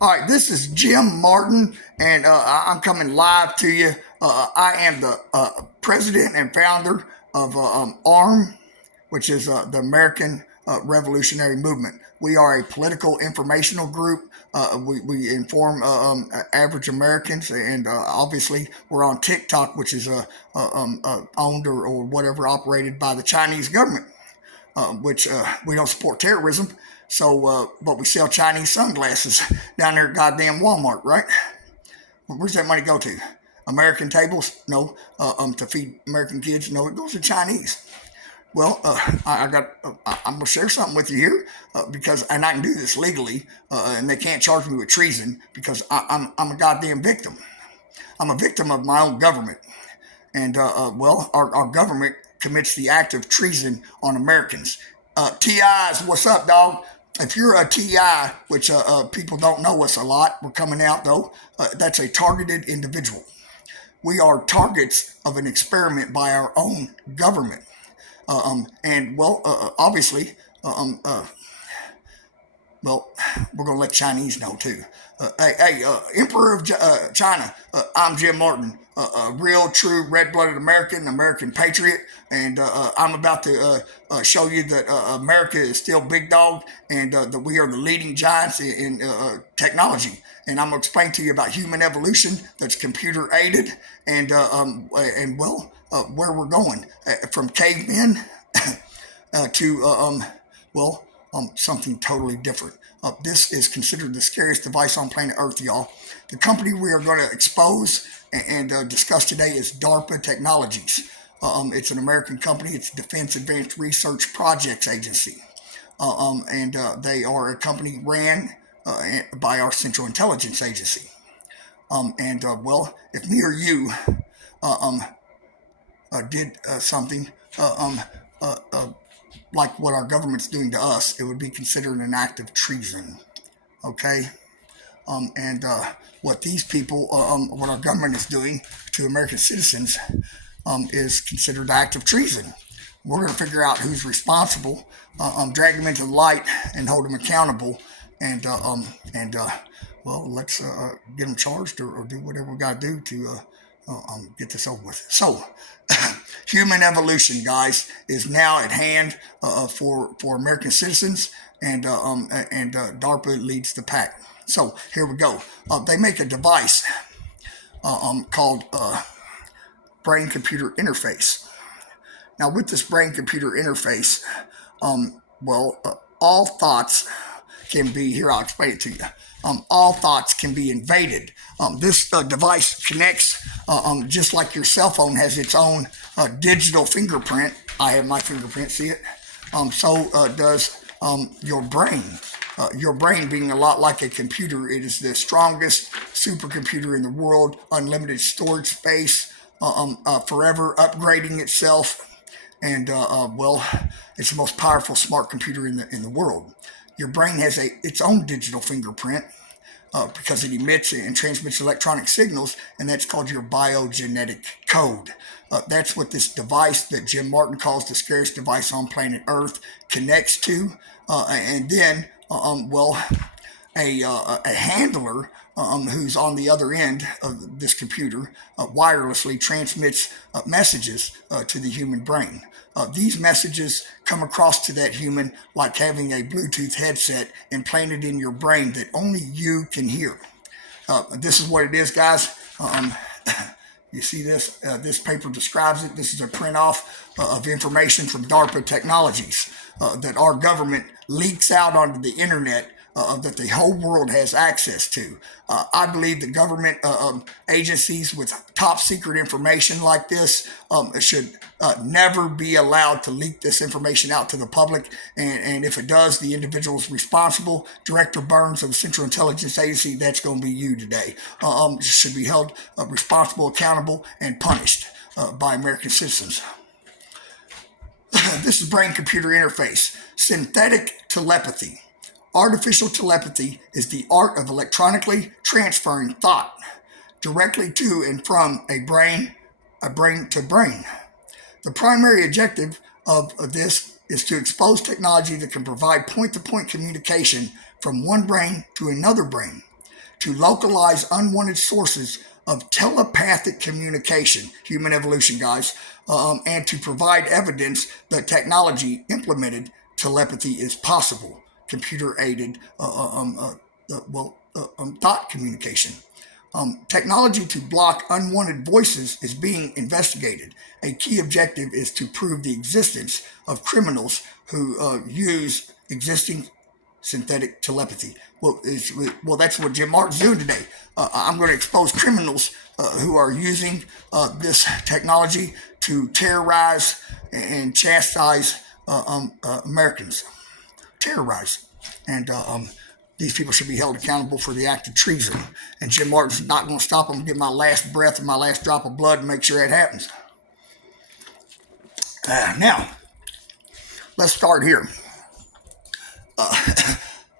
All right, this is Jim Martin, and I'm coming live to you. I am the president and founder of ARM, which is the American Revolutionary Movement. We are a political informational group. We inform average Americans, and obviously we're on TikTok, which is owned or whatever operated by the Chinese government, which we don't support terrorism. So, but we sell Chinese sunglasses down there at goddamn Walmart, right? Where's that money go to? American tables? No. To feed American kids? No. It goes to Chinese. Well, I'm gonna share something with you here because, and I can do this legally, and they can't charge me with treason because I'm a goddamn victim. I'm a victim of my own government, and our government commits the act of treason on Americans. TIs, what's up, dog? If you're a TI, which people don't know us a lot, we're coming out though. That's a targeted individual. We are targets of an experiment by our own government. Obviously, uh, um, uh, well, we're gonna let Chinese know too. Emperor of China, I'm Jim Martin, a real, true, red-blooded American, American patriot, and I'm about to show you that America is still big dog, and that we are the leading giants in technology. And I'm gonna explain to you about human evolution that's computer aided, and where we're going from cavemen to something totally different. This is considered the scariest device on planet Earth, y'all. The company we are going to expose and discuss today is DARPA Technologies. It's an American company. It's Defense Advanced Research Projects Agency. They are a company ran by our Central Intelligence Agency. If me or you uh, um, did something uh, um, uh, uh, like what our government's doing to us, it would be considered an act of treason. Okay? And what these people, what our government is doing to American citizens is considered an act of treason. We're going to figure out who's responsible, drag them into the light, and hold them accountable. And let's get them charged or do whatever we got to do to get this over with. So, human evolution, guys, is now at hand for American citizens, and DARPA leads the pack. So here we go. They make a device called brain-computer interface. Now, with this brain-computer interface, all thoughts can be here. I'll explain it to you. All thoughts can be invaded. This device connects just like your cell phone has its own digital fingerprint. I have my fingerprint, see it? So does your brain. Your brain being a lot like a computer, it is the strongest supercomputer in the world, unlimited storage space, forever upgrading itself, and it's the most powerful smart computer in the world. Your brain has its own digital fingerprint because it emits and transmits electronic signals, and that's called your biogenetic code. That's what this device that Jim Martin calls the scariest device on planet Earth connects to, and then a handler who's on the other end of this computer wirelessly transmits messages to the human brain. These messages come across to that human like having a Bluetooth headset implanted in your brain that only you can hear. This is what it is, guys. You see this? This paper describes it. This is a print off of information from DARPA Technologies that our government leaks out onto the internet that the whole world has access to. I believe that government agencies with top secret information like this should never be allowed to leak this information out to the public. And if it does, the individuals responsible, Director Burns of the Central Intelligence Agency, that's going to be you today, should be held responsible, accountable, and punished by American citizens. This is brain computer interface, synthetic telepathy. Artificial telepathy is the art of electronically transferring thought directly to and from a brain to brain. The primary objective of this is to expose technology that can provide point to point communication from one brain to another brain. to localize unwanted sources of telepathic communication, human evolution, guys, and to provide evidence that technology implemented telepathy is possible, computer aided, thought communication. Technology to block unwanted voices is being investigated. A key objective is to prove the existence of criminals who use existing synthetic telepathy. That's what Jim Martin's doing today. I'm going to expose criminals who are using this technology to terrorize and chastise Americans. Terrorize. And these people should be held accountable for the act of treason. And Jim Martin's not going to stop them to get my last breath and my last drop of blood and make sure that happens. Now, let's start here.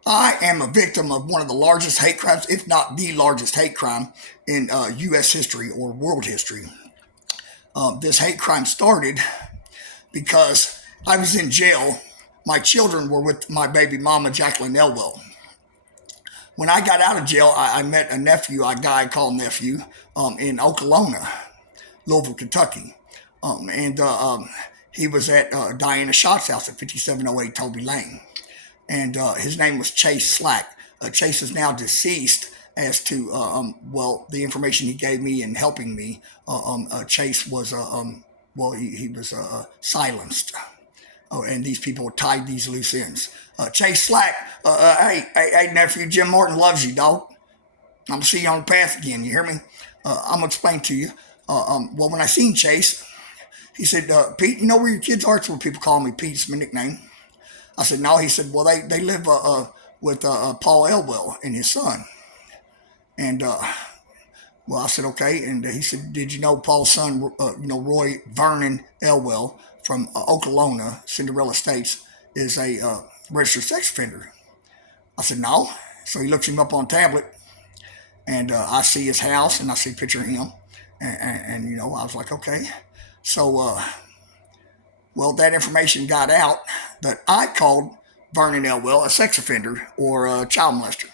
I am a victim of one of the largest hate crimes, if not the largest hate crime in U.S. history or world history. This hate crime started because I was in jail. My children were with my baby mama, Jacqueline Elwell. When I got out of jail, I met a nephew, a guy called nephew, in Oklahoma, Louisville, Kentucky. He was at Diana Schott's house at 5708 Toby Lane. And his name was Chase Slack. Chase is now deceased as to, the information he gave me in helping me. Chase was, he was silenced. And these people tied these loose ends. Chase Slack, hey, nephew, Jim Martin loves you, dog. I'm going to see you on the path again, you hear me? I'm going to explain to you. When I seen Chase, he said, Pete, you know where your kids are? That's what people call me. Pete, it's my nickname. I said, no. He said, well, they live with Paul Elwell and his son. And, I said, okay. And he said, did you know Paul's son, Roy Vernon Elwell from Oklahoma, Cinderella Estates, is a registered sex offender? I said, no. So he looks him up on a tablet, and I see his house, and I see a picture of him. And I was like, okay. So, that information got out that I called Vernon Elwell a sex offender or a child molester,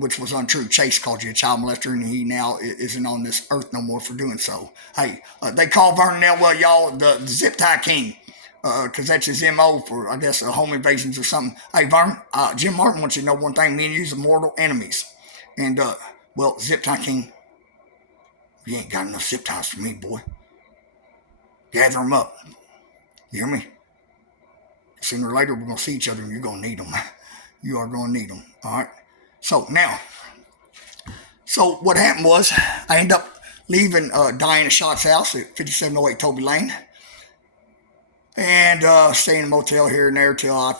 which was untrue. Chase called you a child molester, and he now isn't on this earth no more for doing so. Hey, they call Vernon Elwell, y'all, the zip tie king, because that's his MO for, I guess, home invasions or something. Hey, Vernon, Jim Martin wants you to know one thing. Me and you's are mortal enemies. And, zip tie king, you ain't got enough zip ties for me, boy. Gather them up. You hear me? Sooner or later, we're going to see each other, and you're going to need them. You are going to need them. All right? So what happened was I ended up leaving Diana Schott's house at 5708 Toby Lane and staying in a motel here and there till I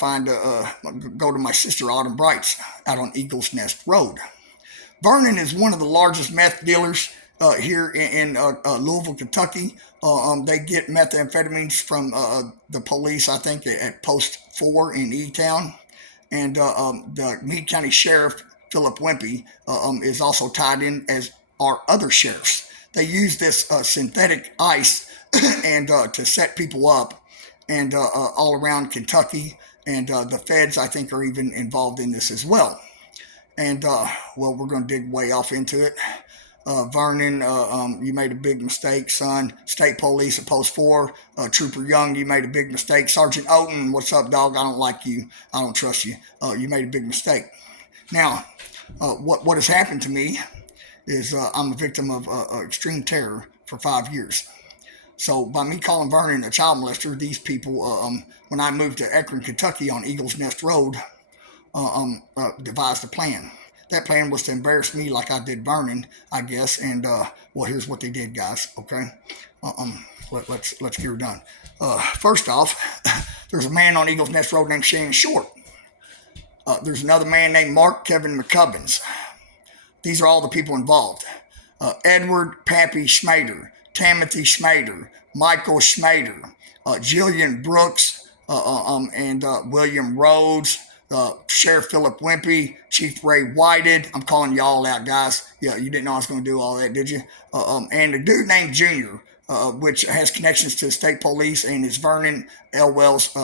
go to my sister Autumn Bright's out on Eagles Nest Road. Vernon is one of the largest meth dealers here in Louisville, Kentucky. They get methamphetamines from the police, I think, at Post 4 in E-Town. And the Meade County Sheriff, Philip Wimpy, is also tied in, as are other sheriffs. They use this synthetic ice and to set people up and all around Kentucky. And the feds, I think, are even involved in this as well. And, we're going to dig way off into it. Vernon, you made a big mistake, son. State Police at Post 4. Trooper Young, you made a big mistake. Sergeant Oaten, what's up, dog? I don't like you. I don't trust you. You made a big mistake. Now, what has happened to me is I'm a victim of extreme terror for 5 years. So by me calling Vernon a child molester, these people, when I moved to Akron, Kentucky on Eagles Nest Road, devised a plan. That plan was to embarrass me like I did Vernon, I guess. And here's what they did, guys. Okay, let's get her done. First off, there's a man on Eagles Nest Road named Shannon Short. There's another man named Mark Kevin McCubbins. These are all the people involved. Edward Pappy Schmader, Timothy Schmader, Michael Schmader, Jillian Brooks, and William Rhodes. Sheriff Philip Wimpy, Chief Ray Whited. I'm calling y'all out, guys. Yeah, you didn't know I was going to do all that, did you? And a dude named Junior, which has connections to the state police, and is Vernon L. Wells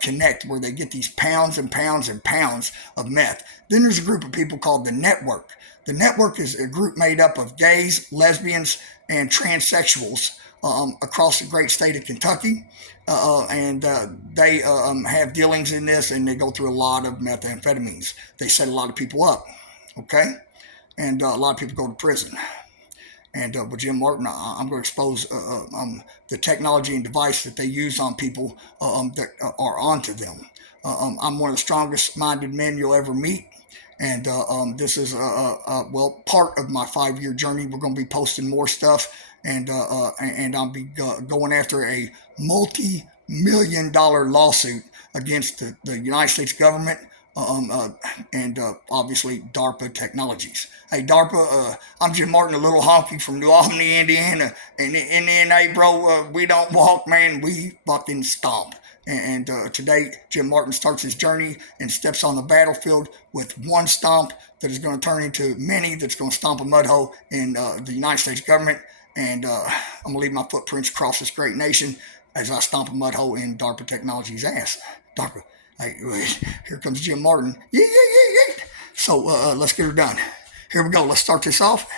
Connect, where they get these pounds and pounds and pounds of meth. Then there's a group of people called the Network. The Network is a group made up of gays, lesbians, and transsexuals across the great state of Kentucky. And they have dealings in this, and they go through a lot of methamphetamines. They set a lot of people up, okay? And a lot of people go to prison. And with Jim Martin, I'm going to expose the technology and device that they use on people that are onto them. I'm one of the strongest minded men you'll ever meet. And this is, well, part of my 5 year journey. We're going to be posting more stuff. And I'll be going after a multi-million-dollar lawsuit against the United States government and obviously DARPA Technologies. Hey, DARPA, I'm Jim Martin, a little honky from New Albany, Indiana. And in the NA, bro, we don't walk, man, we fucking stomp. And today, Jim Martin starts his journey and steps on the battlefield with one stomp that is going to turn into many, that's going to stomp a mud hole in the United States government. And I'm going to leave my footprints across this great nation as I stomp a mud hole in DARPA Technology's ass. DARPA, hey, here comes Jim Martin. Yeah, yeah, yeah, yeah. So let's get her done. Here we go. Let's start this off.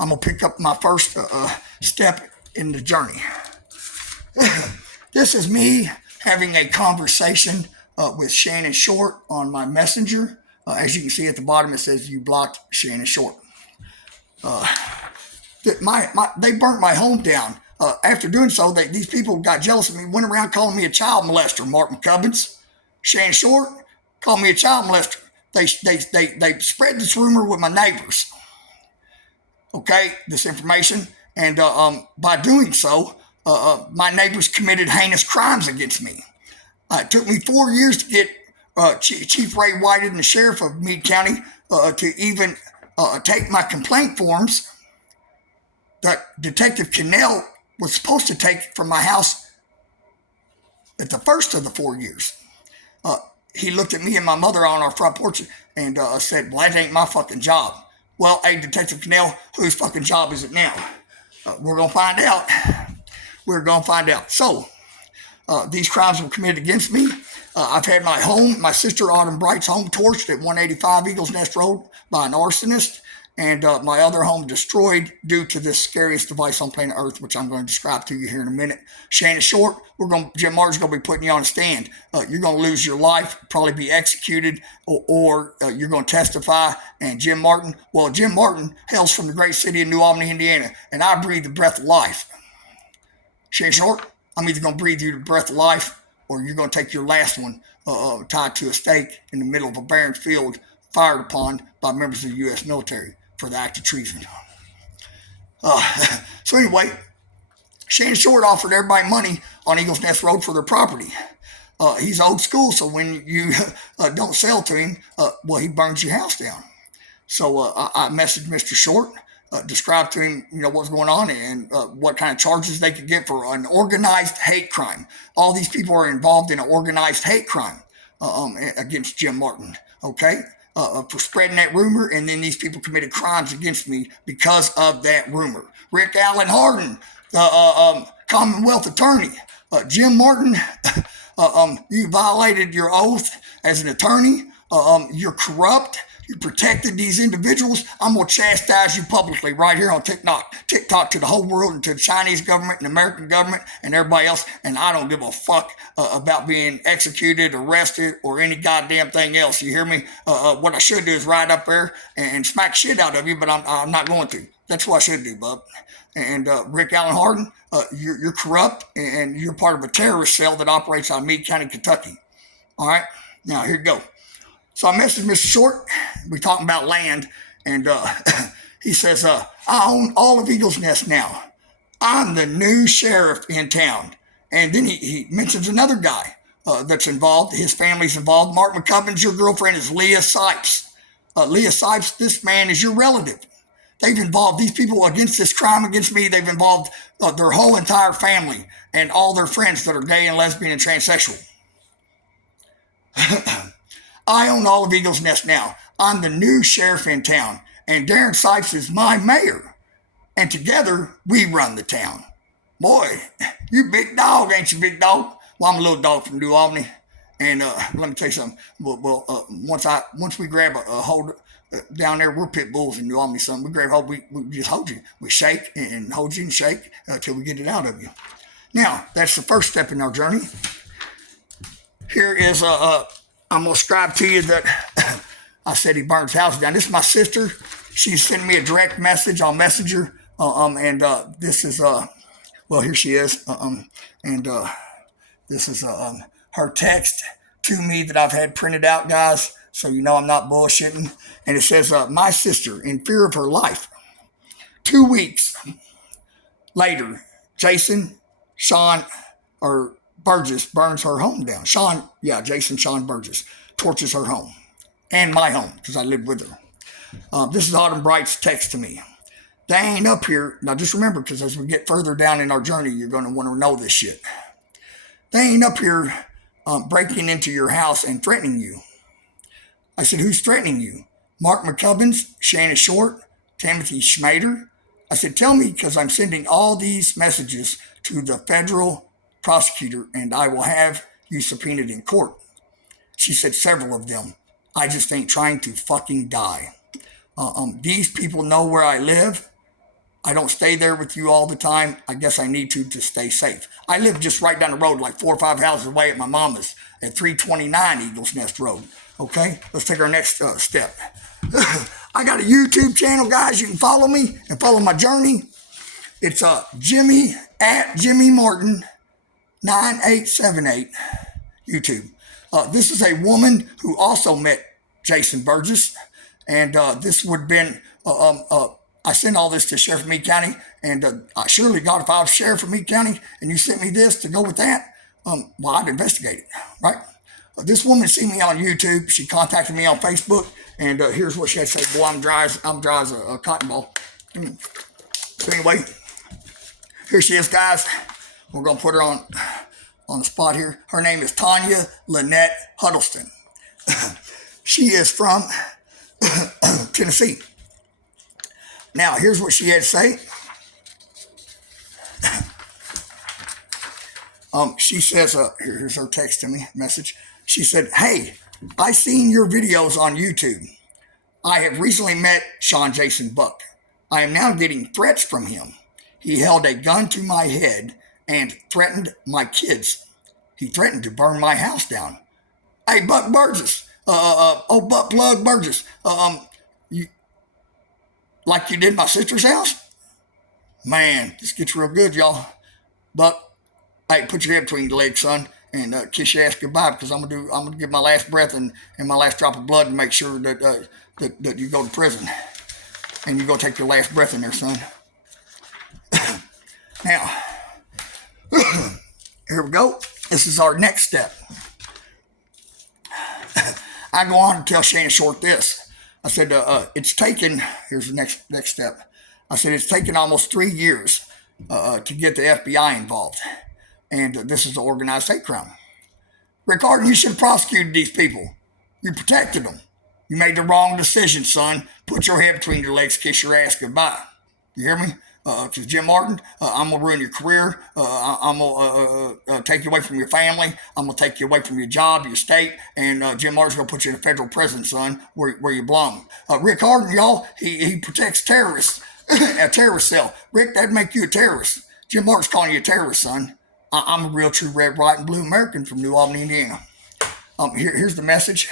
I'm going to pick up my first step in the journey. This is me having a conversation with Shannon Short on my messenger. As you can see at the bottom, it says you blocked Shannon Short. They burnt my home down. After doing so, these people got jealous of me, went around calling me a child molester. Martin Cubbins, Shannon Short, called me a child molester. They spread this rumor with my neighbors. Okay, this information, and by doing so, my neighbors committed heinous crimes against me. It took me 4 years to get Chief Ray White and the sheriff of Meade County to even take my complaint forms that Detective Cannell was supposed to take from my house at the first of the 4 years. He looked at me and my mother on our front porch and said, well, that ain't my fucking job. Well, hey, Detective Cannell, whose fucking job is it now? We're going to find out. We're going to find out. So, these crimes were committed against me. I've had my home, my sister Autumn Bright's home, torched at 185 Eagles Nest Road by an arsonist, and my other home destroyed due to this scariest device on planet Earth, which I'm going to describe to you here in a minute. Shannon Short, Jim Martin's going to be putting you on a stand. You're going to lose your life, probably be executed, or you're going to testify. And Jim Martin hails from the great city of New Albany, Indiana, and I breathe the breath of life. Shannon Short, I'm either going to breathe you the breath of life, or you're going to take your last one tied to a stake in the middle of a barren field, fired upon by members of the U.S. military for the act of treason. So anyway, Shannon Short offered everybody money on Eagles Nest Road for their property. He's old school, so when you don't sell to him, well, he burns your house down. So I messaged Mr. Short, described to him, what's going on and what kind of charges they could get for an organized hate crime. All these people are involved in an organized hate crime against Jim Martin. Okay. For spreading that rumor, and then these people committed crimes against me because of that rumor. Rick Allen Harden, the Commonwealth attorney. Jim Martin, you violated your oath as an attorney. You're corrupt. You protected these individuals. I'm going to chastise you publicly right here on TikTok to the whole world and to the Chinese government and the American government and everybody else. And I don't give a fuck about being executed, arrested, or any goddamn thing else. You hear me? What I should do is ride up there and smack shit out of you, but I'm not going to. That's what I should do, bub. And Rick Allen Harden, you're corrupt, and you're part of a terrorist cell that operates out of Meade County, Kentucky. All right? Now, here you go. So I messaged Mr. Short. We talking about land, and he says, I own all of Eagles Nest now. I'm the new sheriff in town. And then he mentions another guy that's involved. His family's involved. Mark McCubbins, your girlfriend is Leah Sipes. Leah Sipes, this man is your relative. They've involved these people against this crime against me. They've involved their whole entire family and all their friends that are gay and lesbian and transsexual. I own all of Eagles Nest now. I'm the new sheriff in town, and Darren Sipes is my mayor. And together, we run the town. Boy, you big dog, ain't you, big dog? Well, I'm a little dog from New Albany. And let me tell you something. Once we grab a hold down there, we're pit bulls in New Albany, son. We grab hold, we just hold you. We shake and hold you and shake till we get it out of you. Now, that's the first step in our journey. Here is I'm gonna describe to you that I said he burned his house down. This is my sister. She sent me a direct message on Messenger, and this is well, here she is, and this is her text to me that I've had printed out, guys. So you know I'm not bullshitting. And it says, "My sister, in fear of her life." 2 weeks later, Jason, Sean, or Burgess burns her home down. Jason Sean Burgess torches her home and my home because I lived with her. This is Autumn Bright's text to me. They ain't up here. Now just remember, because as we get further down in our journey, you're going to want to know this shit. They ain't up here breaking into your house and threatening you. I said, who's threatening you? Mark McCubbins, Shanna Short, Timothy Schmader. I said, tell me, because I'm sending all these messages to the federal prosecutor and I will have you subpoenaed in court. She said, several of them. I just ain't trying to fucking die. These people know where I live. I don't stay there with you all the time. I guess I need to stay safe. I live just right down the road, like 4 or 5 houses away at my mama's at 329 Eagles Nest Road. Okay, let's take our next step. I got a YouTube channel, guys. You can follow me and follow my journey. It's Jimmy at Jimmy Martin 9878 YouTube. This is a woman who also met Jason Burgess, and this would have been I sent all this to Sheriff of Meade County, and I surely, God, if I was Sheriff of Meade County and you sent me this to go with that, well, I'd investigate it, right? This woman seen me on YouTube. She contacted me on Facebook, and here's what she had to say. Boy, I'm dry as a cotton ball. So anyway, here she is, guys. We're going to put her on the spot here. Her name is Tanya Lynette Huddleston. She is from Tennessee. Now, here's what she had to say. She says, here's her text to me, message. She said, hey, I seen your videos on YouTube. I have recently met Sean Jason Buck. I am now getting threats from him. He held a gun to my head and threatened my kids. He threatened to burn my house down. Hey, Buck Burgess, Buck Plug Burgess, like you did my sister's house? Man, this gets real good, y'all. Buck, hey, put your head between your legs, son, and kiss your ass goodbye, because I'm gonna give my last breath and my last drop of blood to make sure that that you go to prison, and you go take your last breath in there, son. Now, here we go. This is our next step. I go on to tell Shannon Short this. I said, it's taken, here's the next step. I said, it's taken almost 3 years to get the FBI involved. And this is an organized hate crime. Rick Harden, you should have prosecuted these people. You protected them. You made the wrong decision, son. Put your head between your legs, kiss your ass goodbye. You hear me? Because Jim Martin, I'm going to ruin your career. I'm going to take you away from your family. I'm going to take you away from your job, your state. And Jim Martin's going to put you in a federal prison, son, where you belong. Rick Harden, y'all, he protects terrorists. A terrorist cell. Rick, that'd make you a terrorist. Jim Martin's calling you a terrorist, son. I'm a real, true, red, white, and blue American from New Albany, Indiana. Here's the message.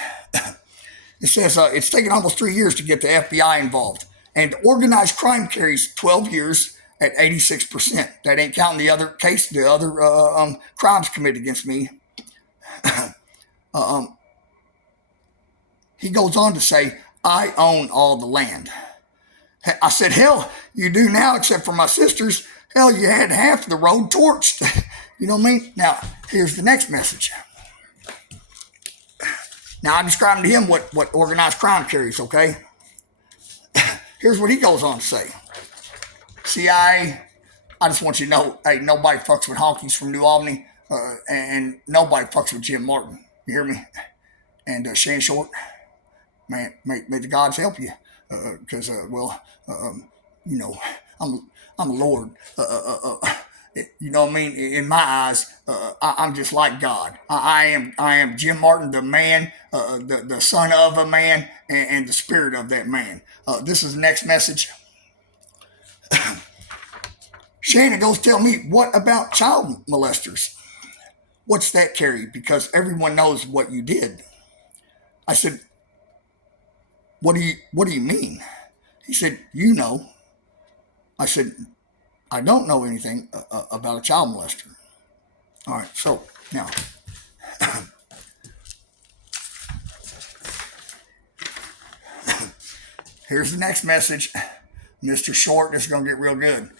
It says, it's taken almost 3 years to get the FBI involved. And organized crime carries 12 years at 86%. That ain't counting the other crimes committed against me. He goes on to say, I own all the land. I said, hell, you do now, except for my sisters. Hell, you had half the road torched. You know what I mean? Now, here's the next message. Now, I'm describing to him what organized crime carries, okay? Here's what he goes on to say. C.I.A., I just want you to know, hey, nobody fucks with honkies from New Albany, and nobody fucks with Jim Martin. You hear me? And Shane Short, man, may the gods help you, because, you know, I'm a lord. You know what I mean? In my eyes, I'm just like God. I am Jim Martin, the man, the son of a man, and the spirit of that man. This is the next message. Shannon goes, tell me, what about child molesters? What's that, Carrie? Because everyone knows what you did. I said, what do you mean? He said, you know. I said, I don't know anything about a child molester. All right, so now here's the next message. Mr. Short, this is going to get real good.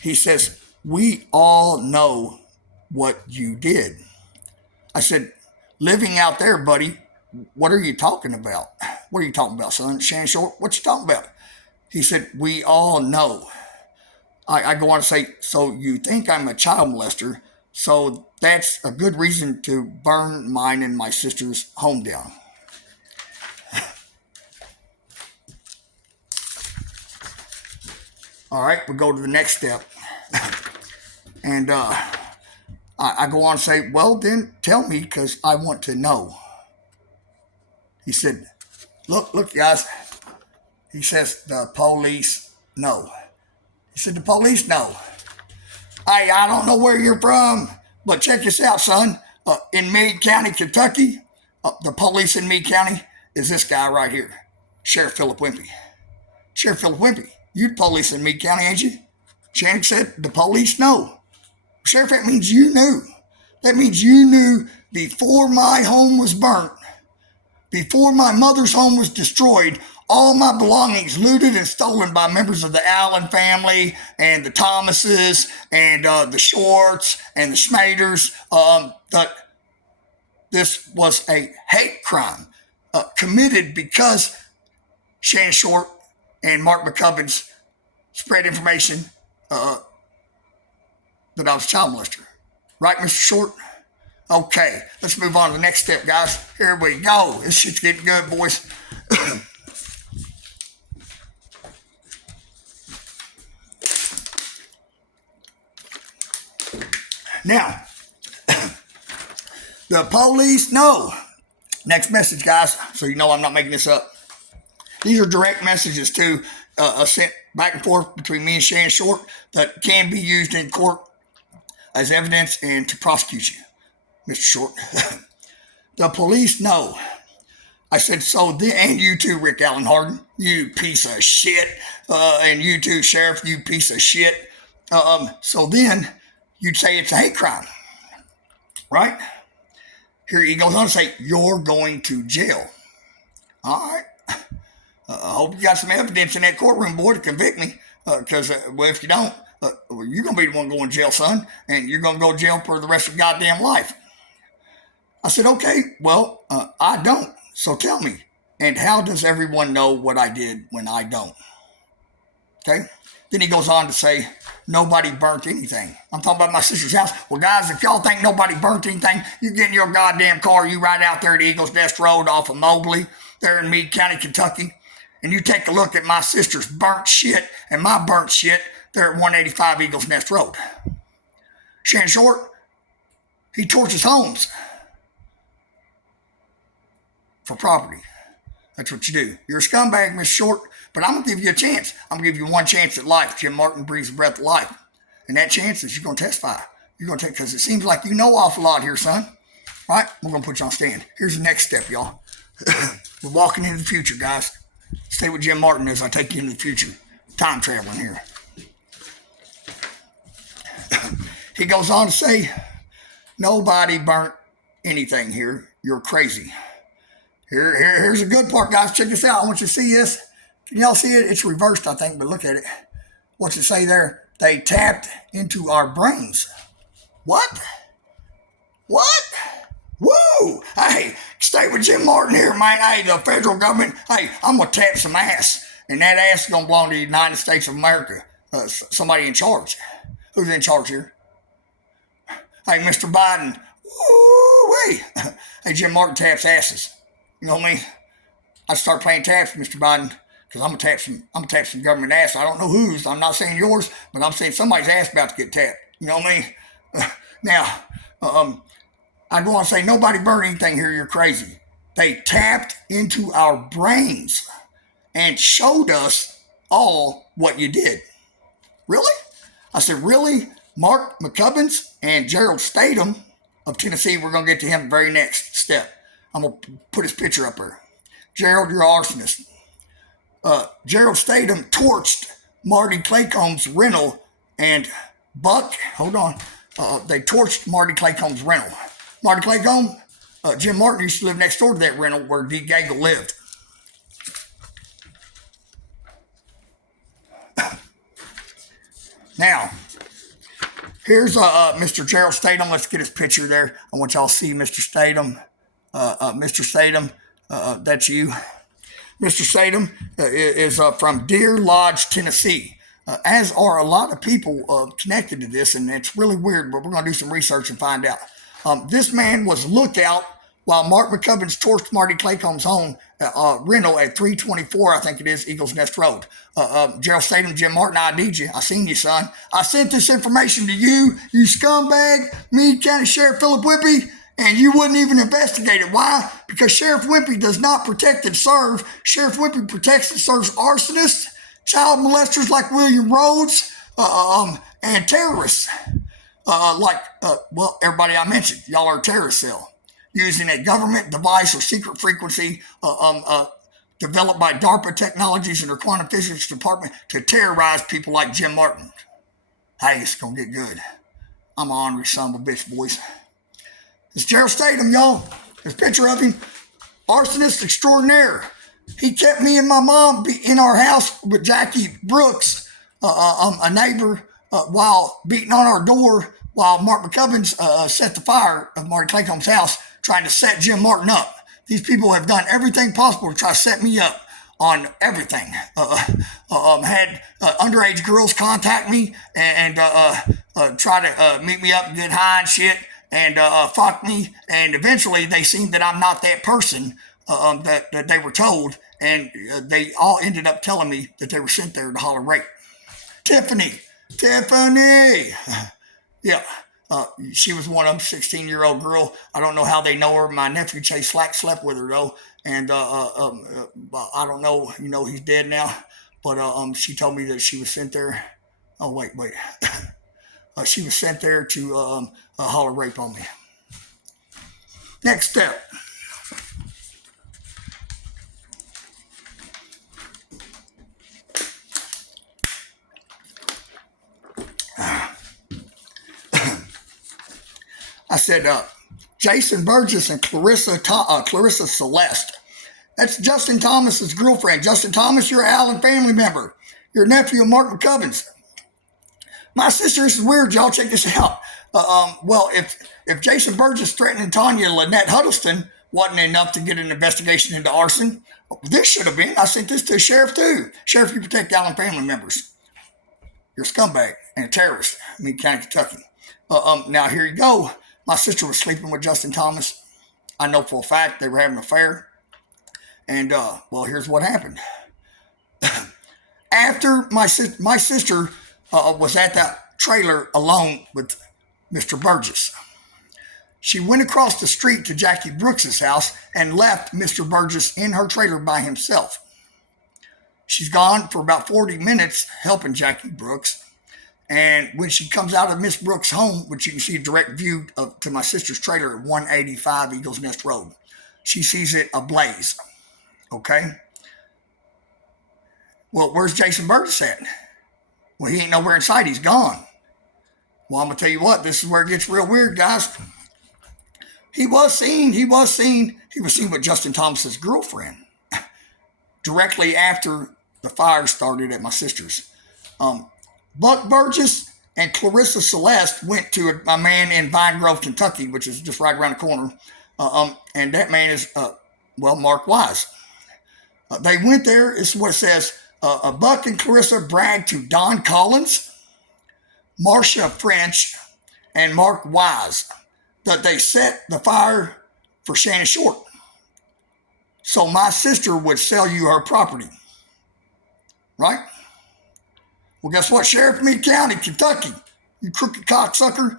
He says, we all know what you did. I said, living out there, buddy, what are you talking about? What are you talking about, son? Shannon Short, what you talking about? He said, we all know. I go on to say, so you think I'm a child molester, so that's a good reason to burn mine and my sister's home down. All right, we go to the next step. And I go on to say, well, then tell me because I want to know. He said, look, guys. He says, the police know. He said, the police know. Hey, I don't know where you're from, but check this out, son. In Meade County, Kentucky, the police in Meade County is this guy right here, Sheriff Philip Wimpy. Sheriff Philip Wimpy, you police in Meade County, ain't you? Shannon said, the police know. Sheriff, that means you knew. That means you knew before my home was burnt, before my mother's home was destroyed, all my belongings looted and stolen by members of the Allen family and the Thomases and the Shorts and the Schmaders. That this was a hate crime committed because Shannon Short and Mark McCubbins spread information that I was a child molester. Right, Mr. Short? Okay, let's move on to the next step, guys. Here we go. This shit's getting good, boys. Now, the police know. Next message, guys, so you know I'm not making this up. These are direct messages too, sent back and forth between me and Shannon Short that can be used in court as evidence and to prosecute you, Mr. Short. The police know. I said, so then, and you too, Rick Allen Harden, you piece of shit, and you too, Sheriff, you piece of shit. So then you'd say it's a hate crime, right? Here he goes on to say, you're going to jail. All right. I hope you got some evidence in that courtroom, boy, to convict me. Because, well, if you don't, you're going to be the one going to jail, son. And you're going to go to jail for the rest of your goddamn life. I said, okay, well, I don't. So tell me. And how does everyone know what I did when I don't? Okay? Then he goes on to say, nobody burnt anything. I'm talking about my sister's house. Well, guys, if y'all think nobody burnt anything, you get in your goddamn car, you ride out there to Eagles Nest Road off of Mobley, there in Meade County, Kentucky, and you take a look at my sister's burnt shit and my burnt shit there at 185 Eagles Nest Road. Shannon Short, he torches homes for property. That's what you do. You're a scumbag, Miss Short, but I'm going to give you a chance. I'm going to give you one chance at life. Jim Martin breathes a breath of life. And that chance is you're going to testify. You're going to take, because it seems like you know awful lot here, son. Right? We're going to put you on stand. Here's the next step, y'all. We're walking into the future, guys. Stay with Jim Martin as I take you into the future. Time traveling here. He goes on to say, nobody burnt anything here. You're crazy. Here's a good part, guys. Check this out. I want you to see this. Can y'all see it? It's reversed, I think, but look at it. What's it say there? They tapped into our brains. What? What? Woo! Hey, stay with Jim Martin here, man. Hey, the federal government. Hey, I'm going to tap some ass. And that ass is going to belong to the United States of America. Somebody in charge. Who's in charge here? Hey, Mr. Biden. Woo-wee. Hey, Jim Martin taps asses. You know what I mean? I start playing taps, Mr. Biden, because I'm gonna tap some government ass. I don't know whose. I'm not saying yours, but I'm saying somebody's ass about to get tapped. You know what I mean? Now, I go on and say, nobody burned anything here. You're crazy. They tapped into our brains and showed us all what you did. Really? I said, really? Mark McCubbins and Gerald Statham of Tennessee, we're going to get to him very next step. I'm going to put his picture up there. Gerald, you're an arsonist. Gerald Statham torched Marty Claycomb's rental, and Buck, hold on, they torched Marty Claycomb's rental. Marty Claycomb, Jim Martin used to live next door to that rental where D. Gaggle lived. Now, here's Mr. Gerald Statham. Let's get his picture there. I want y'all to see Mr. Statham. Mr. Statham, that's you. Mr. Statham is from Deer Lodge, Tennessee, as are a lot of people connected to this, and it's really weird, but we're going to do some research and find out. This man was lookout while Mark McCubbins torched Marty Claycomb's home rental at 324, I think it is, Eagles Nest Road. Gerald Statham, Jim Martin, I need you. I seen you, son. I sent this information to you, you scumbag, Meade County Sheriff Philip Whippy, and you wouldn't even investigate it. Why? Because Sheriff Whippy does not protect and serve. Sheriff Whippy protects and serves arsonists, child molesters like William Rhodes, and terrorists. Well, everybody I mentioned, y'all are a terrorist cell using a government device or secret frequency developed by DARPA Technologies and their quantum physics department to terrorize people like Jim Martin. Hey, it's going to get good. I'm an ornery son of a bitch, boys. It's Gerald Statham, y'all. There's a picture of him. Arsonist extraordinaire. He kept me and my mom in our house with Jackie Brooks, a neighbor, while beating on our door while Mark McCubbins set the fire of Marty Claycomb's house, trying to set Jim Martin up. These people have done everything possible to try to set me up on everything. Had underage girls contact me and try to meet me up and get high and shit and fuck me. And eventually they seen that I'm not that person that they were told. And they all ended up telling me that they were sent there to holler rape. Tiffany. Yeah. She was one of them, 16-year-old girl. I don't know how they know her. My nephew Chase Slack slept with her though, and I don't know. You know, he's dead now, but she told me that she was sent there. Oh wait. She was sent there to holler rape on me. Next step. I said, Jason Burgess and Clarissa Celeste. That's Justin Thomas's girlfriend. Justin Thomas, you're an Allen family member. You're a nephew of Mark McCubbins. My sister, this is weird, y'all. Check this out. Well, if Jason Burgess threatening Tanya Lynette Huddleston wasn't enough to get an investigation into arson, this should have been. I sent this to the sheriff too. Sheriff, you protect Allen family members. You're a scumbag and a terrorist. Meade County, Kentucky. Now here you go. My sister was sleeping with Justin Thomas. I know for a fact they were having an affair. And, well, here's what happened. After my sister was at that trailer alone with Mr. Burgess, she went across the street to Jackie Brooks's house and left Mr. Burgess in her trailer by himself. She's gone for about 40 minutes helping Jackie Brooks. And when she comes out of Miss Brooks' home, which you can see a direct view to my sister's trailer at 185 Eagles Nest Road, she sees it ablaze. Okay? Well, where's Jason Burgess at? Well, he ain't nowhere in sight. He's gone. Well, I'm going to tell you what. This is where it gets real weird, guys. He was seen with Justin Thomas's girlfriend directly after the fire started at my sister's. Buck Burgess and Clarissa Celeste went to a man in Vine Grove, Kentucky, which is just right around the corner. And that man is, Mark Wise. They went there. This is what it says. Buck and Clarissa bragged to Don Collins, Marcia French, and Mark Wise that they set the fire for Shannon Short. So my sister would sell you her property. Right? Well, guess what? Sheriff of Meade County, Kentucky. You crooked cocksucker.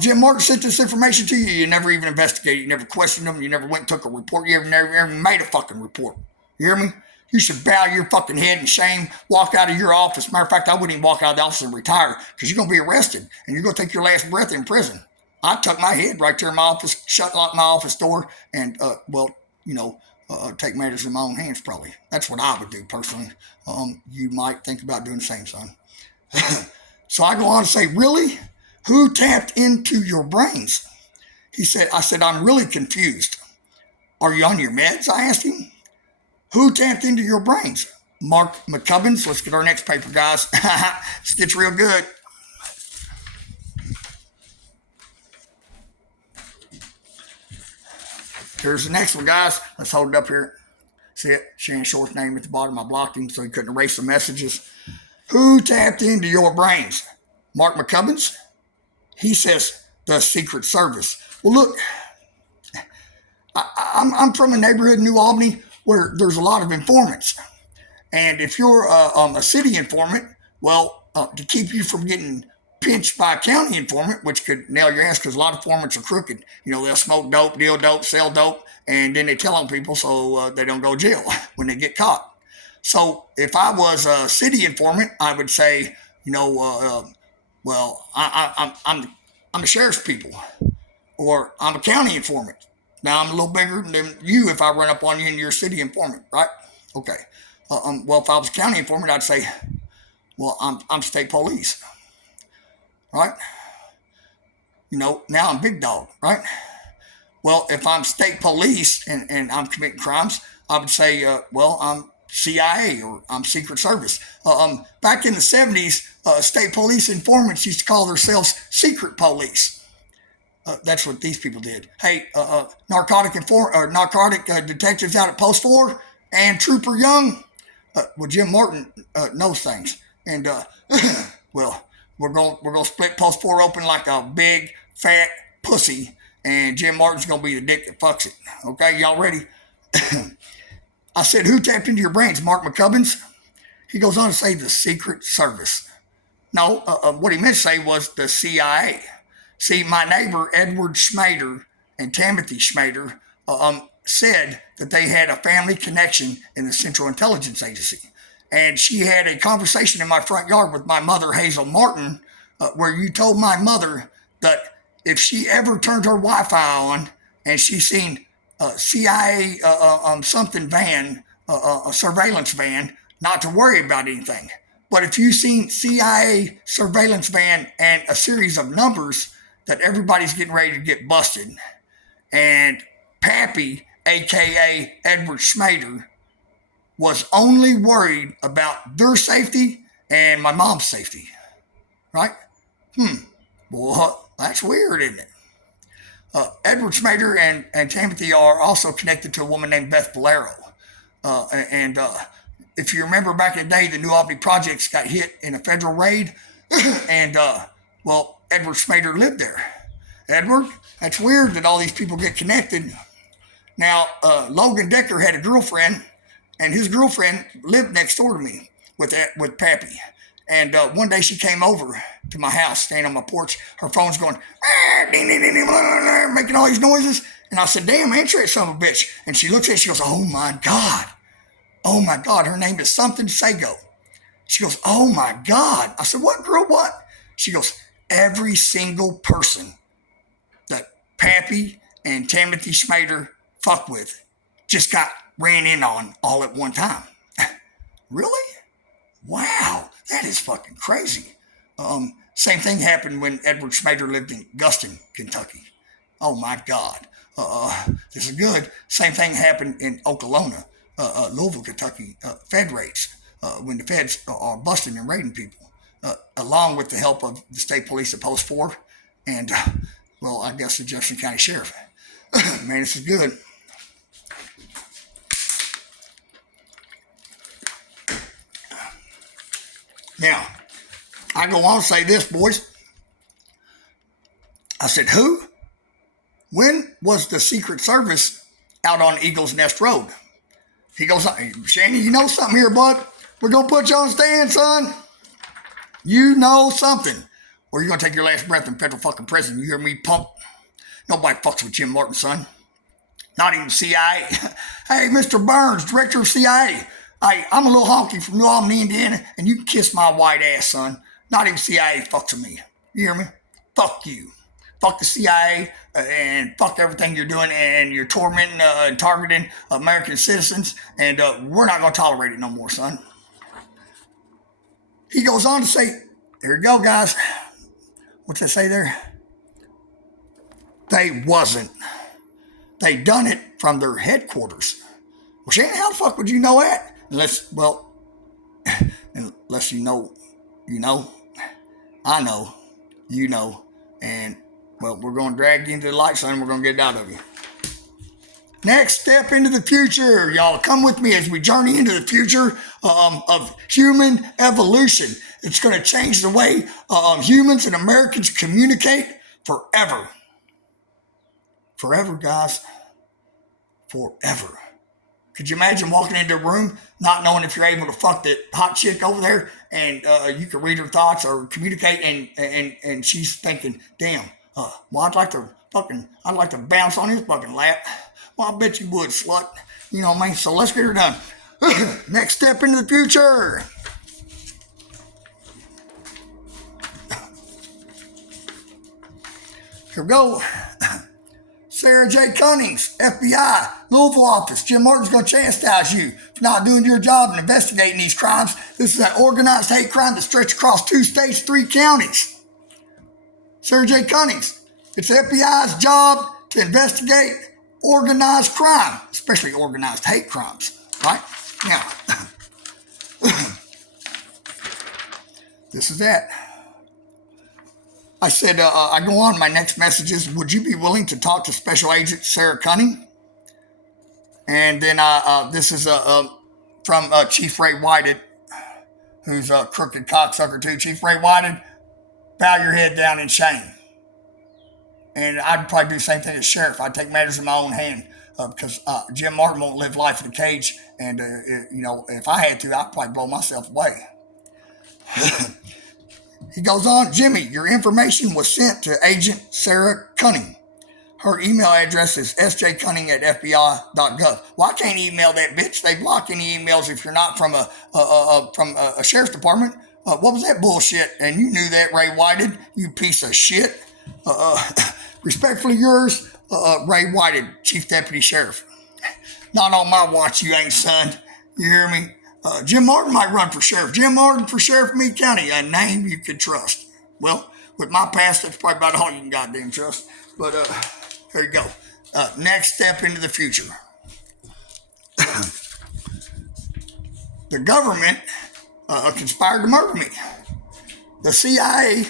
Jim Martin sent this information to you. You never even investigated. You never questioned him. You never went and took a report. You never made a fucking report. You hear me? You should bow your fucking head in shame, walk out of your office. Matter of fact, I wouldn't even walk out of the office and retire because you're going to be arrested and you're going to take your last breath in prison. I tuck my head right there in my office, lock my office door, and, take matters in my own hands probably. That's what I would do personally. You might think about doing the same, son. So I go on to say, really? Who tapped into your brains? I said, I'm really confused. Are you on your meds? I asked him. Who tapped into your brains? Mark McCubbins. Let's get our next paper, guys. This gets real good. Here's the next one, guys. Let's hold it up here. See it? Shannon Short's name at the bottom. I blocked him so he couldn't erase the messages. Who tapped into your brains? Mark McCubbins? He says the Secret Service. Well, look, I'm from a neighborhood in New Albany where there's a lot of informants. And if you're a city informant, well, to keep you from getting pinched by a county informant, which could nail your ass because a lot of informants are crooked. They'll smoke dope, deal dope, sell dope, and then they tell on people so they don't go to jail when they get caught. So if I was a city informant, I would say, I'm the sheriff's people, or I'm a county informant. Now I'm a little bigger than you if I run up on you and you're a city informant, right? Okay. Well, if I was a county informant, I'd say, well, I'm state police, right? Now I'm big dog, right? Well, if I'm state police and I'm committing crimes, I would say, I'm C.I.A. or I'm Secret Service. Back in the 70s, state police informants used to call themselves secret police. That's what these people did. Hey, narcotic detectives out at Post 4 and Trooper Young. Jim Martin knows things, and well, we're gonna split Post 4 open like a big fat pussy, and Jim Martin's gonna be the dick that fucks it. Okay, y'all ready? I said, who tapped into your brains? Mark McCubbins? He goes on to say the Secret Service. No, what he meant to say was the CIA. See, my neighbor, Edward Schmader and Timothy Schmader, said that they had a family connection in the Central Intelligence Agency. And she had a conversation in my front yard with my mother, Hazel Martin, where you told my mother that if she ever turned her Wi-Fi on and she seen a CIA something van, a surveillance van, not to worry about anything. But if you seen CIA surveillance van and a series of numbers, that everybody's getting ready to get busted. And Pappy, a.k.a. Edward Schmader, was only worried about their safety and my mom's safety. Right? Well, that's weird, isn't it? Edward Schmader and Timothy are also connected to a woman named Beth Valero. And if you remember back in the day, the New Albany projects got hit in a federal raid. And, Edward Schmader lived there. Edward, that's weird that all these people get connected. Now, Logan Decker had a girlfriend, and his girlfriend lived next door to me with Pappy. And one day she came over to my house, standing on my porch. Her phone's going, making all these noises. And I said, damn, answer it, son of a bitch. And she looks at it, she goes, oh my God, her name is something Sago. She goes, oh my God. I said, what, girl, what? She goes, every single person that Pappy and Timothy Schmader fuck with just got ran in on all at one time. Really? Wow, that is fucking crazy. Same thing happened when Edward Schmader lived in Guston, Kentucky. Oh my God. This is good. Same thing happened in Oklahoma, Louisville, Kentucky, Fed raids, when the feds are busting and raiding people, along with the help of the state police at Post 4 and, I guess the Jefferson County Sheriff. Man, this is good. Now, I go on to say this, boys. I said, who? When was the Secret Service out on Eagles Nest Road? He goes, Shanny, you know something here, bud? We're going to put you on stand, son. You know something. or you're going to take your last breath in federal fucking prison. You hear me, punk? Nobody fucks with Jim Martin, son. Not even CIA. Hey, Mr. Burns, director of CIA. Hey, I'm a little honky from New Albany, Indiana, and you can kiss my white ass, son. Not even CIA fucks with me. You hear me? Fuck you. Fuck the CIA and fuck everything you're doing, and you're tormenting and targeting American citizens, and we're not going to tolerate it no more, son. He goes on to say, here we go, guys. What's that say there? They wasn't. They done it from their headquarters. Well, Shannon, how the fuck would you know that? Unless you know, I know, you know, and, well, we're going to drag you into the light, son, and we're going to get it out of you. Next step into the future. Y'all come with me as we journey into the future of human evolution. It's going to change the way humans and Americans communicate forever. Forever, guys. Forever. Could you imagine walking into a room not knowing if you're able to fuck that hot chick over there, and you can read her thoughts or communicate, and she's thinking, damn, well, I'd like to bounce on his fucking lap. Well, I bet you would, slut. You know what I mean? So let's get her done. Next step into the future. Here we go. Sarah J. Cunnings, FBI, Louisville office. Jim Martin's going to chastise you for not doing your job and investigating these crimes. This is an organized hate crime that stretches across 2 states, 3 counties. Sarah J. Cunnings, it's the FBI's job to investigate organized crime, especially organized hate crimes, right? Now, this is that. I said, I go on, my next message is, would you be willing to talk to Special Agent Sarah Cunning? And then this is from Chief Ray Whited, who's a crooked cocksucker too. Chief Ray Whited, bow your head down in shame. And I'd probably do the same thing as sheriff. I'd take matters in my own hand because Jim Martin won't live life in a cage. And, if I had to, I'd probably blow myself away. He goes on, Jimmy, your information was sent to Agent Sarah Cunning. Her email address is sjcunning@fbi.gov. Well, I can't email that bitch. They block any emails if you're not from a sheriff's department. What was that bullshit? And you knew that, Ray Whited, you piece of shit. Respectfully yours, Ray Whited, Chief Deputy Sheriff. Not on my watch, you ain't, son. You hear me? Jim Martin might run for sheriff. Jim Martin for sheriff of Meade County, a name you could trust. Well, with my past, that's probably about all you can goddamn trust. But here you go. Next step into the future. The government conspired to murder me. The CIA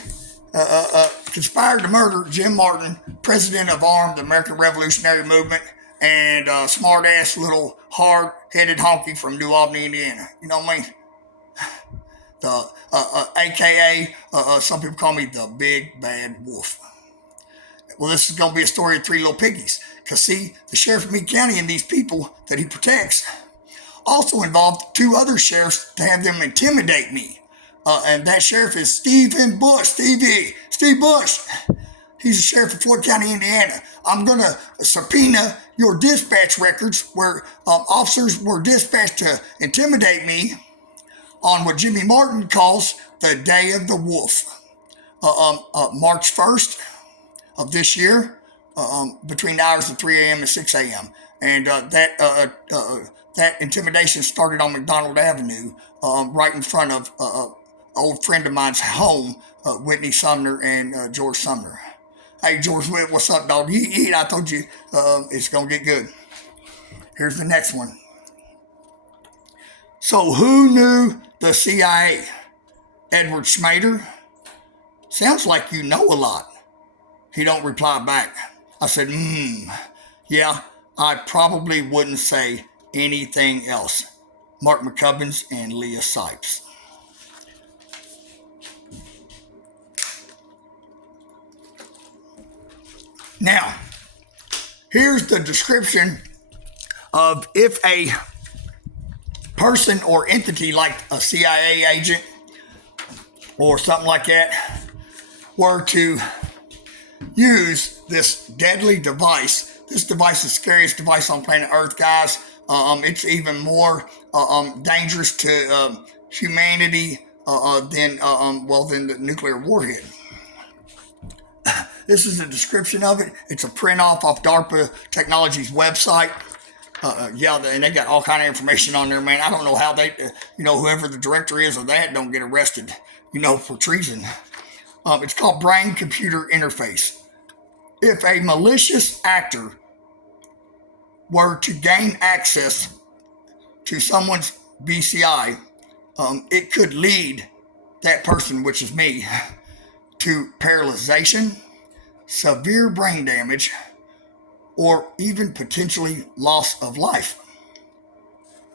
conspired to murder Jim Martin, president of ARM, the American Revolutionary Movement, and smart-ass little hard-headed honky from New Albany, Indiana. You know what I mean? The AKA, some people call me the Big Bad Wolf. Well, this is going to be a story of 3 little piggies. Because, see, the sheriff of Meade County and these people that he protects also involved 2 other sheriffs to have them intimidate me. And that sheriff is Steve Bush. Steve Bush. He's the sheriff of Floyd County, Indiana. I'm going to subpoena your dispatch records where officers were dispatched to intimidate me on what Jimmy Martin calls the Day of the Wolf. March 1st of this year, between the hours of 3 a.m. and 6 a.m. And that intimidation started on McDonald Avenue, right in front of an old friend of mine's home, Whitney Sumner and George Sumner. Hey, George Witt, what's up, dog? You eat. I told you it's going to get good. Here's the next one. So who knew the CIA? Edward Schmader? Sounds like you know a lot. He don't reply back. I said, yeah, I probably wouldn't say anything else. Mark McCubbins and Leah Sipes. Now, here's the description of if a person or entity like a CIA agent or something like that were to use this deadly device, this device is the scariest device on planet Earth, guys. It's even more dangerous to humanity than the nuclear warhead. This is a description of it. It's a print off DARPA Technologies website. And they got all kind of information on there, man. I don't know how they, whoever the director is of that don't get arrested, for treason. It's called brain-computer interface. If a malicious actor were to gain access to someone's BCI, it could lead that person, which is me, to paralyzation, severe brain damage, or even potentially loss of life.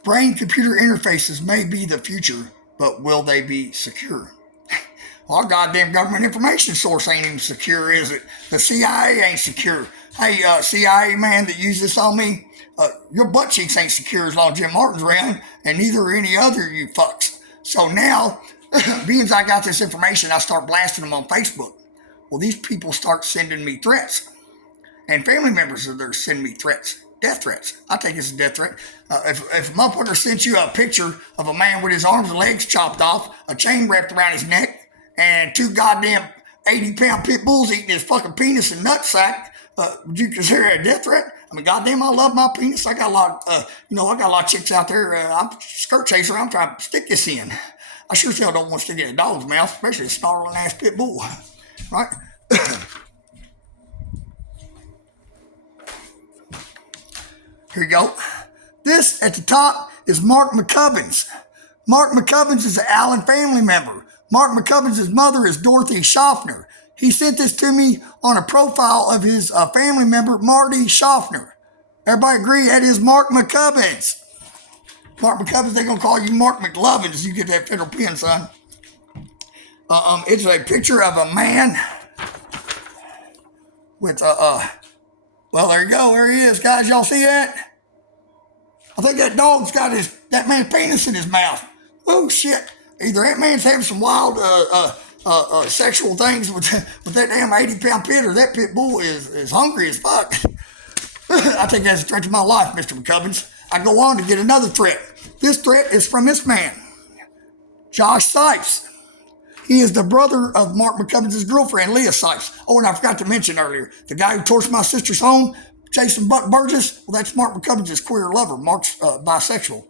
Brain-computer interfaces may be the future, but will they be secure? Well, our goddamn government information source ain't even secure, is it? The CIA ain't secure. Hey, CIA man that used this on me, your butt cheeks ain't secure as long as Jim Martin's around, and neither are any other you fucks. So now, being as I got this information, I start blasting them on Facebook. Well, these people start sending me threats. And family members of theirs send me threats, death threats. I think it's a death threat. If a motherfucker sent you a picture of a man with his arms and legs chopped off, a chain wrapped around his neck, and two goddamn 80-pound pit bulls eating his fucking penis and nutsack, would you consider it a death threat? I mean, goddamn, I love my penis. I got a lot, I got a lot of chicks out there. I'm a skirt chaser. I'm trying to stick this in. I sure as hell don't want to stick it in a dog's mouth, especially a snarling ass pit bull, right? Here you go. This at the top is Mark McCubbins. Mark McCubbins is an Allen family member. Mark McCubbins' mother is Dorothy Schaffner. He sent this to me on a profile of his family member, Marty Schaffner. Everybody agree that is Mark McCubbins. Mark McCubbins, they're going to call you Mark McLovins. You get that federal pen, son. It's a picture of a man with well, there you go. There he is, guys. Y'all see that? I think that dog's got that man's penis in his mouth. Oh, shit. Either that man's having some wild sexual things with that damn 80-pound pit, or that pit bull is hungry as fuck. I think that's a threat to my life, Mr. McCubbins. I go on to get another threat. This threat is from this man, Josh Sipes. He is the brother of Mark McCubbins' girlfriend, Leah Sipes. Oh, and I forgot to mention earlier, the guy who torched my sister's home, Jason Buck Burgess, well, that's Mark McCubbins' queer lover. Mark's bisexual.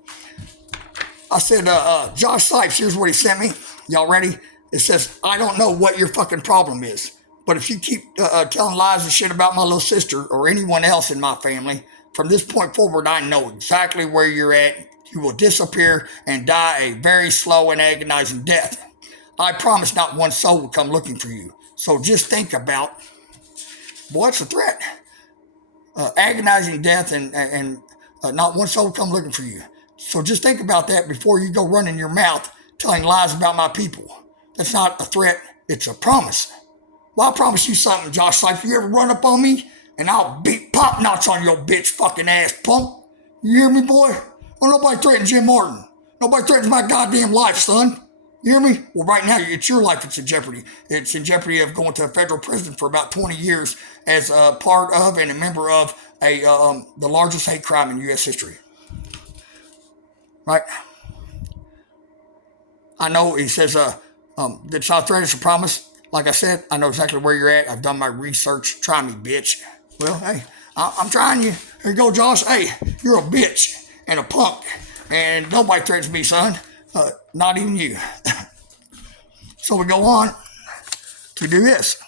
I said, Josh Sipes, here's what he sent me. Y'all ready? It says, I don't know what your fucking problem is, but if you keep telling lies and shit about my little sister or anyone else in my family, from this point forward, I know exactly where you're at. You will disappear and die a very slow and agonizing death. I promise not one soul will come looking for you. So just think about, what's a threat? Agonizing death and not one soul will come looking for you. So just think about that before you go running your mouth telling lies about my people. That's not a threat, it's a promise. Well, I promise you something, Josh Sipes. You ever run up on me, and I'll beat pop knots on your bitch fucking ass, punk. You hear me, boy? Well, nobody threatens Jim Martin. Nobody threatens my goddamn life, son. You hear me? Well, right now, it's your life that's in jeopardy. It's in jeopardy of going to a federal prison for about 20 years as a part of and a member of the largest hate crime in U.S. history. Right? I know he says, it's not a threat, it's a promise. Like I said, I know exactly where you're at. I've done my research. Try me, bitch. Well, hey, I'm trying you. Here you go, Josh. Hey, you're a bitch and a punk. And nobody threatens me, son. Not even you. So we go on to do this.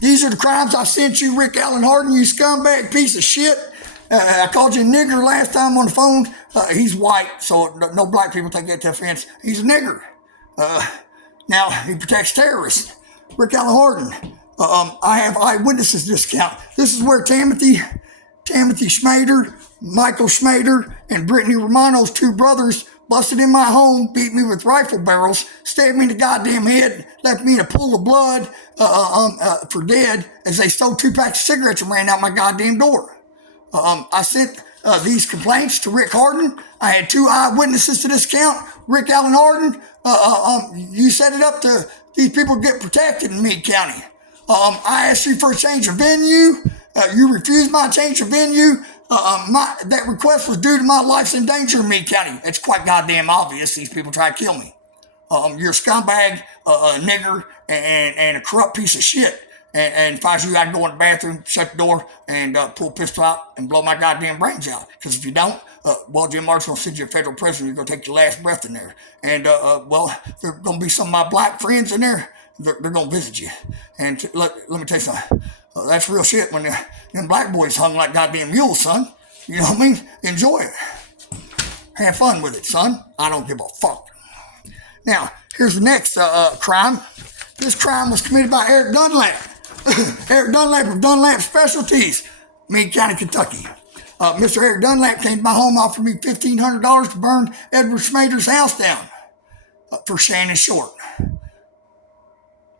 These are the crimes I sent you, Rick Allen Harden, you scumbag piece of shit. I called you a nigger last time on the phone. He's white, so no black people take that to offense. He's a nigger. Now, he protects terrorists. Rick Allen Harden. I have eyewitnesses discount. This is where Timothy Schmader, Michael Schmader, and Brittany Romano's two brothers busted in my home, beat me with rifle barrels, stabbed me in the goddamn head, left me in a pool of blood for dead as they stole 2 packs of cigarettes and ran out my goddamn door. I sent these complaints to Rick Harden. I had 2 eyewitnesses to this count. Rick Allen Harden, you set it up to these people get protected in Meade County. I asked you for a change of venue. You refused my change of venue. That request was due to my life's in danger in Meade County. It's quite goddamn obvious. These people try to kill me. You're a scumbag, a nigger, and a corrupt piece of shit. And if I was you, I'd go in the bathroom, shut the door, and pull a pistol out and blow my goddamn brains out. Because if you don't, well, Jim Martin's going to send you a federal prison. You're going to take your last breath in there. And, well, there are going to be some of my black friends in there. They're going to visit you. And let me tell you something. That's real shit when them black boys hung like goddamn mules, son. You know what I mean? Enjoy it. Have fun with it, son. I don't give a fuck. Now, here's the next crime. This crime was committed by Eric Dunlap. Eric Dunlap of Dunlap Specialties, Meade County, Kentucky. Mr. Eric Dunlap came to my home, offered me $1,500 to burn Edward Smader's house down for Shannon Short.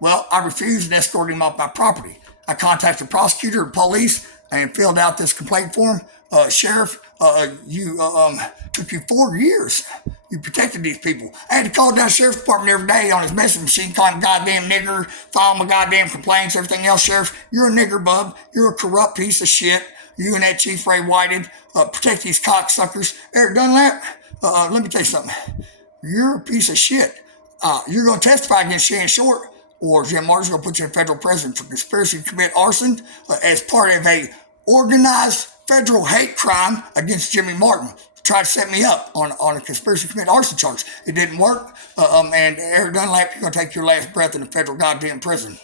Well, I refused and escorted him off my property. I contacted the prosecutor and police and filled out this complaint form. Sheriff, you took you 4 years. You protected these people. I had to call down the sheriff's department every day on his message machine, call him goddamn nigger, file my goddamn complaints, everything else. Sheriff, you're a nigger, bub. You're a corrupt piece of shit. You and that Chief Ray Whited protect these cocksuckers. Eric Dunlap, let me tell you something. You're a piece of shit. You're going to testify against Shannon Short, or Jim Martin's going to put you in federal prison for conspiracy to commit arson as part of a organized federal hate crime against Jimmy Martin. Tried to set me up on a conspiracy to commit arson charge. It didn't work. And Eric Dunlap, you're going to take your last breath in a federal goddamn prison.